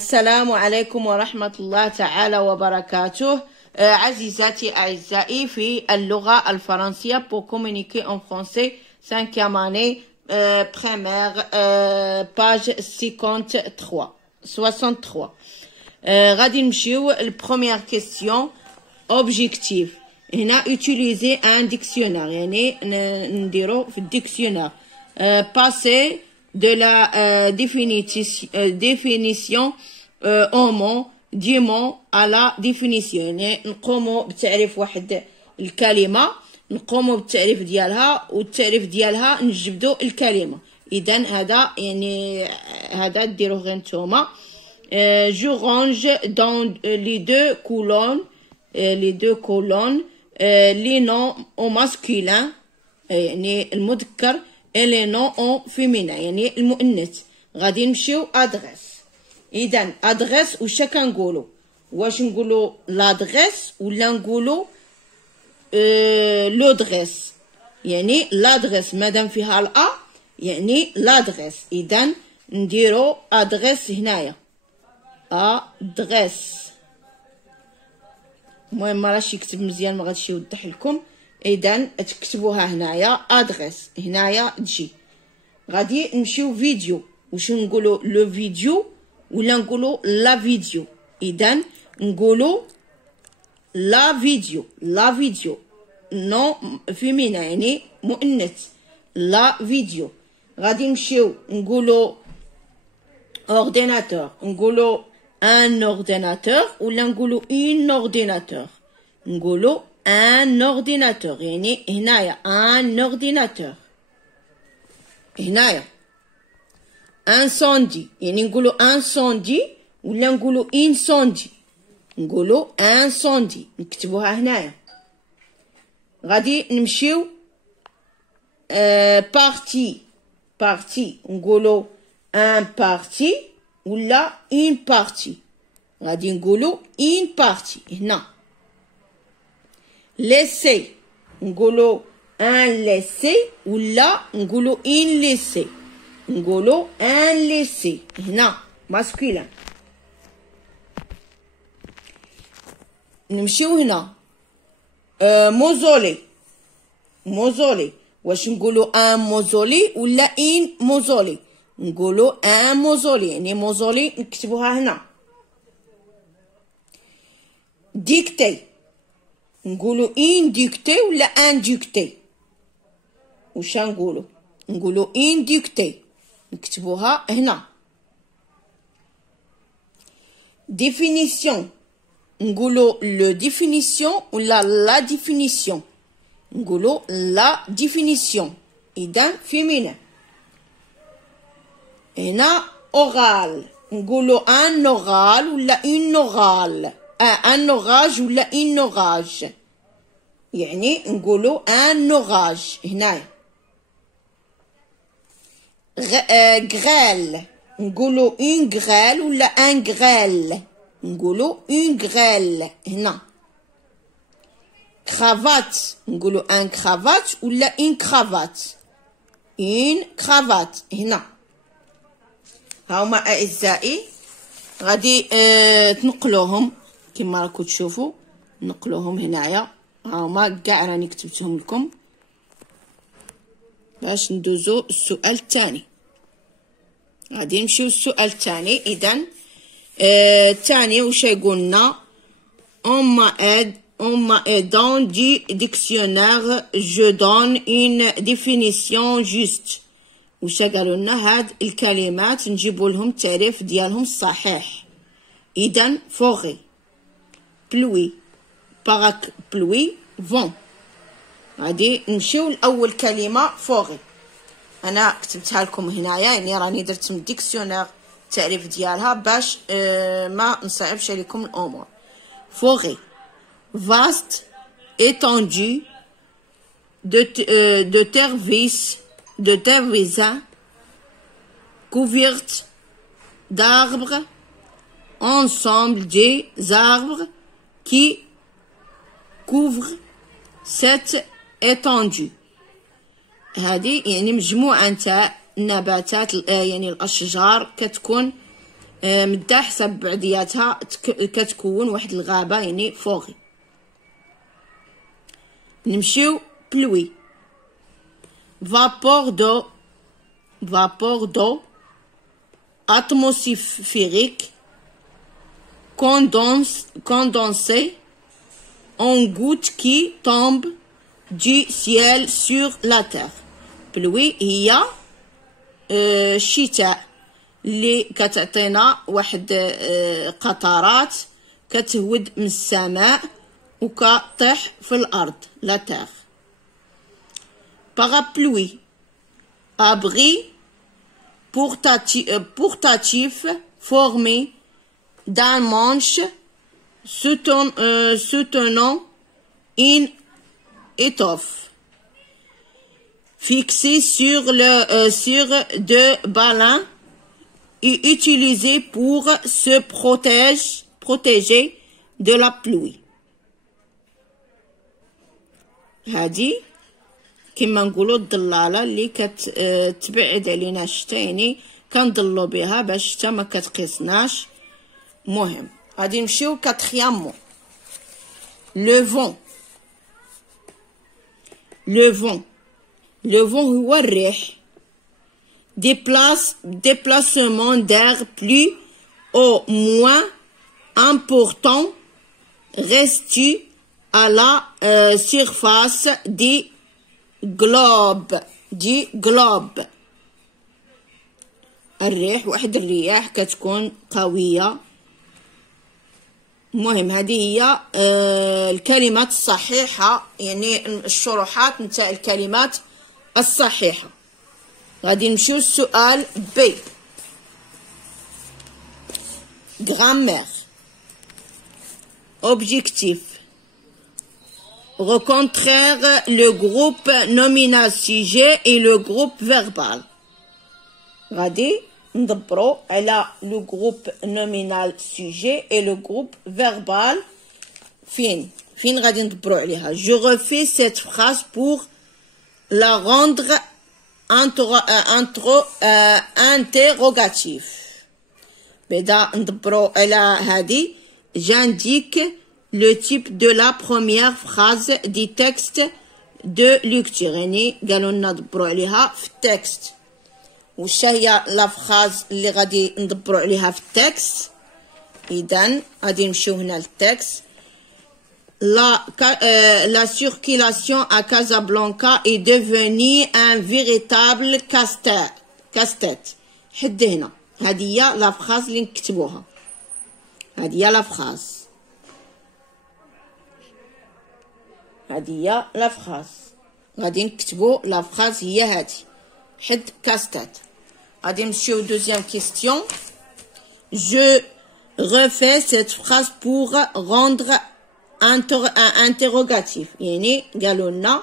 السلام عليكم ورحمة الله تعالى وبركاته. عزيزاتي أعزائي في اللغة الفرنسية pour communiquer en français 5e année primaire page 63 غادي نمشيو للبروميير كيسيون objectif. هنا utiliser un dictionnaire يعني نديرو في الديكسيونير passer de la définition au mot du mot à la définition يعني نقوموا بتعريف واحد الكلمة نقوموا بالتعريف ديالها والتعريف ديالها نجبدوا الكلمة. إذا هذا يعني هذا ديروه غير نتوما. Je range dans les deux colonnes les noms au masculin يعني المذكر et les noms au féminin يعني المؤنث. غادي نمشيو ادريس. اذا ادريس واش كنقولوا؟ واش نقولوا لادريس ولا نقولوا لودريس؟ يعني لادريس مادام فيها الا يعني لادريس. اذا نديرو ادريس هنايا ادريس. المهم ما راش يكتب مزيان ما غاديش يوضح لكم. اذا تكتبوها هنايا ادريس هنايا تجي. غادي نمشيو فيديو. واش نقولوا لو فيديو ولا نقولوا لا فيديو؟ اذا نقولوا لا فيديو نو فيمينا يعني مؤنث لا فيديو. غادي نمشيو نقولوا اورديناتور نقولوا ان اورديناتور ولا نقولوا اون اورديناتور؟ نقولوا ان اورديناتور يعني هنايا ان اورديناتور. هنايا انسوندي يعني نقولوا انسوندي ولا نقولوا انسوندي؟ نقولوا انسوندي نكتبوها هنايا. غادي نمشيو بارتي نقولوا ان بارتي ولا اون بارتي؟ غادي نقولوا اون بارتي هنا. ليسي نقولوا ان ليسي ولا نقولوا ان ليسي؟ نقولوا ان ليسي هنا ماسكولين. نمشيو هنا موزولي واش نقولوا ان موزولي ولا ان موزولي؟ نقولوا ان موزولي يعني موزولي نكتبوها هنا. ديكتي نقولوا ان ديكتي ولا ان ديكتي؟ واش نقولوا؟ نقولوا ان ديكتي نكتبوها هنا. ديفينيسيون نقولوا لو ديفينيسيون ولا لا ديفينيسيون؟ نقولوا لا ديفينيسيون اذا فيمينا. هنا اورال نقولوا ان اورال ولا اون اورال؟ ان اوراج ولا اون اوراج؟ يعني نقولوا ان اوراج هنايا. غريل نقولوا اون غريل ولا ان غريل؟ نقولوا اون غريل هنا. كرافات نقولوا ان كرافات ولا اون كرافات؟ اون كرافات هنا. هاهما اعزائي غادي تنقلوهم كما راكم تشوفوا نقلوهم هنايا. هاهما كاع راني كتبتهم لكم باش ندوزو السؤال الثاني. غادي نمشيو للسؤال الثاني. اذا الثاني واش يقولنا؟ on m'a dans du dictionnaire je donne une définition juste. واش قالوا لنا؟ هاد الكلمات نجيبوا لهم التعريف ديالهم الصحيح. اذا فوغي بلوي باراك بلوي فون. غادي نمشيو لاول كلمه فوغي. انا كتبتها لكم هنايا يعني راني درت من الديكسيونير التعريف ديالها باش ما نصعبش عليكم الامور. فوغي vaste étendue de terre voisine couverte d'arbres, ensemble des arbres qui couvrent cette étendue. هذه يعني مجموعة نتاع النباتات يعني الأشجار كتكون مدة حسب بعدياتها كتكون واحد الغابة يعني فوغي. نمشيو بلوي. vapeur d'eau atmosphérique condensé en gouttes qui tombent du ciel sur la terre. بلوي هي الشتاء اللي كتعطينا واحد قطرات كتهود من السماء وكطيح في الارض لا تير. parapluie abri portatif formé d'un manche soutenant une étoffe fixé sur deux balins et utilisé pour se protéger de la pluie. هذه كما نقولوا الضلاله اللي كتبعد علينا الشتا يعني كنضلوا بها باش الشتا ما كتقيسناش. مهم غادي نمشيو كاتريام لو فون. لو فون هو الريح. déplacement d'air plus ou moins important restu à la surface du globe. الريح واحد الرياح كتكون قوية. المهم هذه هي الكلمات الصحيحة يعني الشروحات نتاع الكلمات الصحيحة. غادي نمشيو للسؤال بي. grammaire. objectif rencontrer le groupe nominal sujet et le groupe verbal. غادي ندبرو على le groupe nominal sujet et le groupe verbal. فين غادي ندبرو عليها؟ je refais cette phrase pour la rendre interrogatif. بدا ندبرو على هذه. j'indique le type de la première phrase du texte de lecture. يعني قالوا لنا ندبرو عليها في التكست. وش هي لا فراز اللي غادي ندبرو عليها في التكست؟ اذا غادي نمشيو هنا للتكست. La circulation à Casablanca est devenue un véritable casse-tête. حد هنا هذه هي لا فراز اللي نكتبوها. هذه هي لا فراز. هذه هي لا فراز. غادي نكتبو لا فراز هي هذه حد كاستات. غادي نمشيو دوزيام كيستيون. je refais cette phrase pour rendre interrogatif. يعني قالوا لنا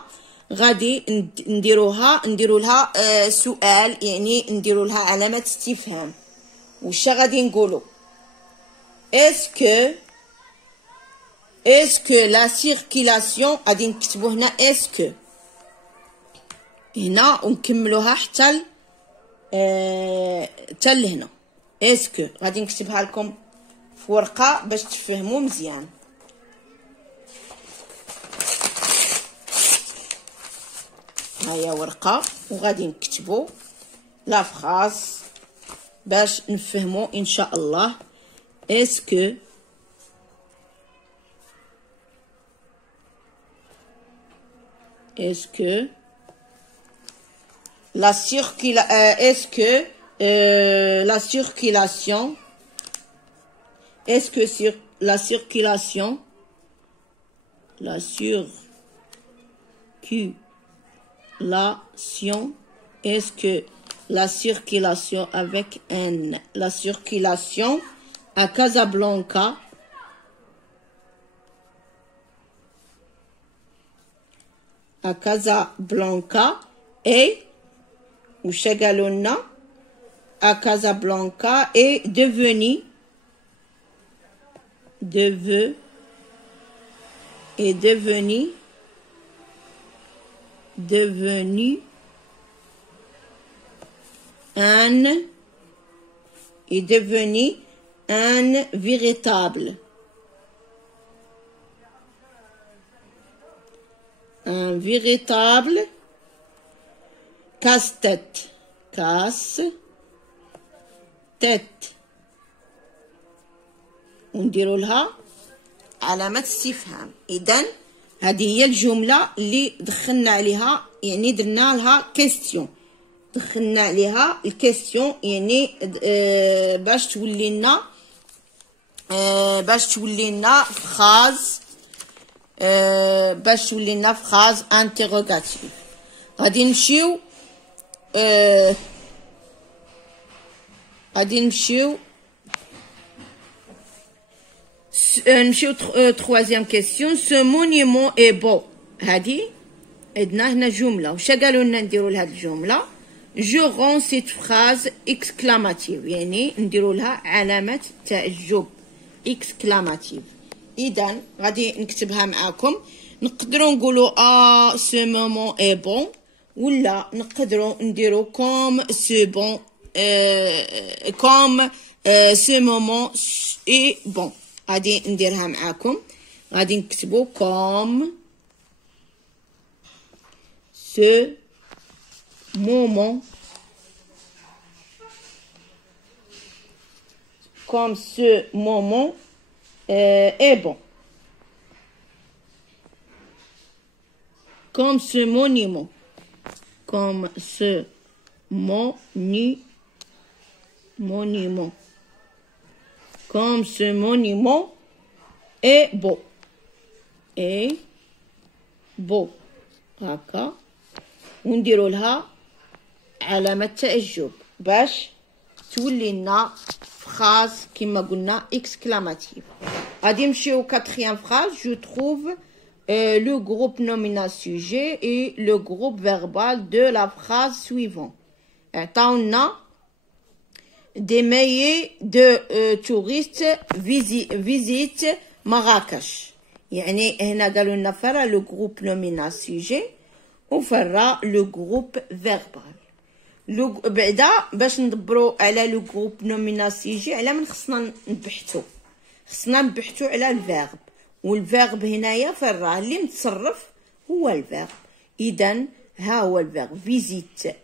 غادي نديرو لها سؤال يعني نديرو لها علامة استفهام. وش غادي نقولو؟ est-ce que la circulation غادي نكتبو هنا est-ce que هنا ونكملوها حتى لهنا. est-ce que غادي نكتبها لكم في ورقة باش تفهموا مزيان. هيا ورقة وغادي نكتبو لا فراز باش نفهمو ان شاء الله. est-ce que la circulation est-ce que la circulation avec N, la circulation à Casablanca et à Casablanca est devenu un véritable. Un véritable casse-tête. Casse-tête. ونديروا لها علامة استفهام. إذن هذه هي الجملة اللي دخلنا عليها، يعني درنا لها كيستيون، دخلنا عليها الكيستيون، يعني باش تولي لنا فراز، باش تولي لنا فراز انتيروغاتيف. غادي نمشيو troisième question. Ce monument est beau. هادي عندنا هنا جملة، وش قالوا لنا نديروا لهاد الجملة؟ je rends cette phrase exclamative، يعني نديروا لها علامة تعجب exclamative. إذا غادي نكتبها معاكم. نقدروا نقولوا ce moment est bon، ولا نقدروا نديروا comme ce moment est bon. غادي نديرها معاكم. غادي نكتبوا comme ce moment est bon. Comme ce monument est beau. هكا، ونديروا لها علامة تعجب باش تولي لنا phrase كما قلنا exclamative. غادي نمشيو quatrième phrase. Je trouve le groupe nominal sujet et le groupe verbal de la phrase suivante. عطاونا des milliers de touristes visitent Marrakech. يعني هنا قالوا لنا فرا لو جروب نومينال سوجي وفرا لو جروب فيربال. بعدا باش ندبروا على لو جروب نومينال سوجي على من خصنا نبحثوا على الفيرب، والفيرب هنايا فرا اللي متصرف هو الفيرب. اذا ها هو الفيرب فيزيت،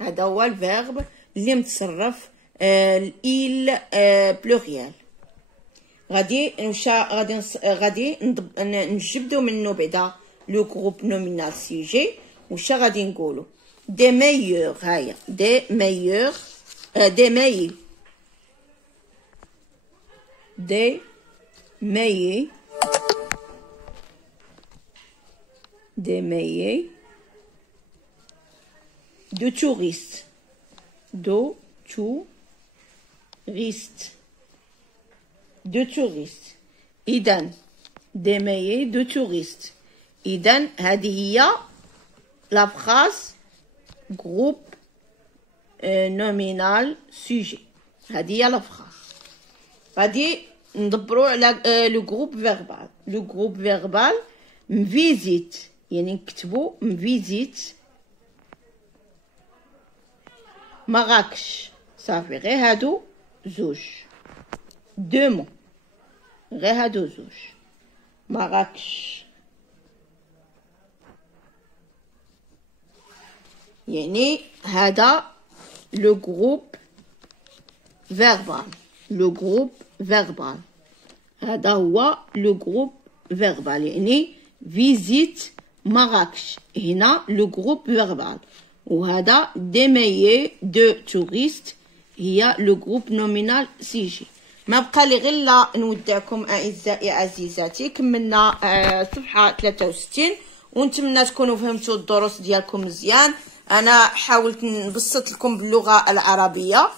هذا هو الفيرب اللي متصرف الإيل بلوريال. غادي نجبدو منه بعدا لو جروب نومينال سوجي. وش غادي نقولو؟ دي ميور. هايا دي ميور، دي ميي de touristes. إذن des milliers de touristes. إذن هذه هي la phrase groupe nominal sujet. هذه هي la phrase. غادي ندبروا على لو جروب فيربال. لو جروب فيربال مفيزيت، يعني نكتبوا مفيزيت مراكش. صافي، غير هادو زوج دومون، غير هادو زوج. مراكش يعني هذا لو جروب فيربال. هذا هو لو جروب فيربال، يعني فيزيت مراكش. هنا لو جروب فيربال، وهذا دي ميي دو توريست هي لو جروب نومينال سيجي. ما بقى لي غير لا نودعكم اعزائي عزيزاتي. كملنا صفحه 63 ونتمنى تكونوا فهمتوا الدروس ديالكم مزيان. انا حاولت نبسط لكم باللغه العربيه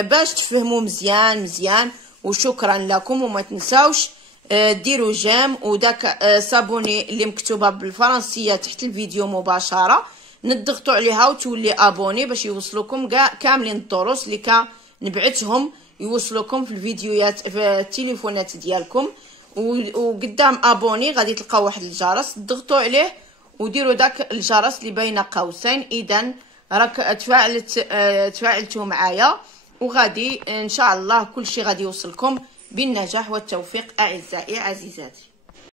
باش تفهموا مزيان. وشكرا لكم. وما تنساوش ديروا جيم وداك صابوني اللي مكتوبه بالفرنسيه تحت الفيديو مباشره نضغطوا عليها وتولي ابوني باش يوصلوكم كاملين الدروس اللي كنبعثهم، يوصلوكم في الفيديوهات في التليفونات ديالكم. وقدام ابوني غادي تلقاو واحد الجرس تضغطوا عليه وديروا داك الجرس اللي بين قوسين. اذا راك تفاعلتوا معايا وغادي ان شاء الله كل شيء غادي يوصلكم بالنجاح والتوفيق اعزائي عزيزاتي.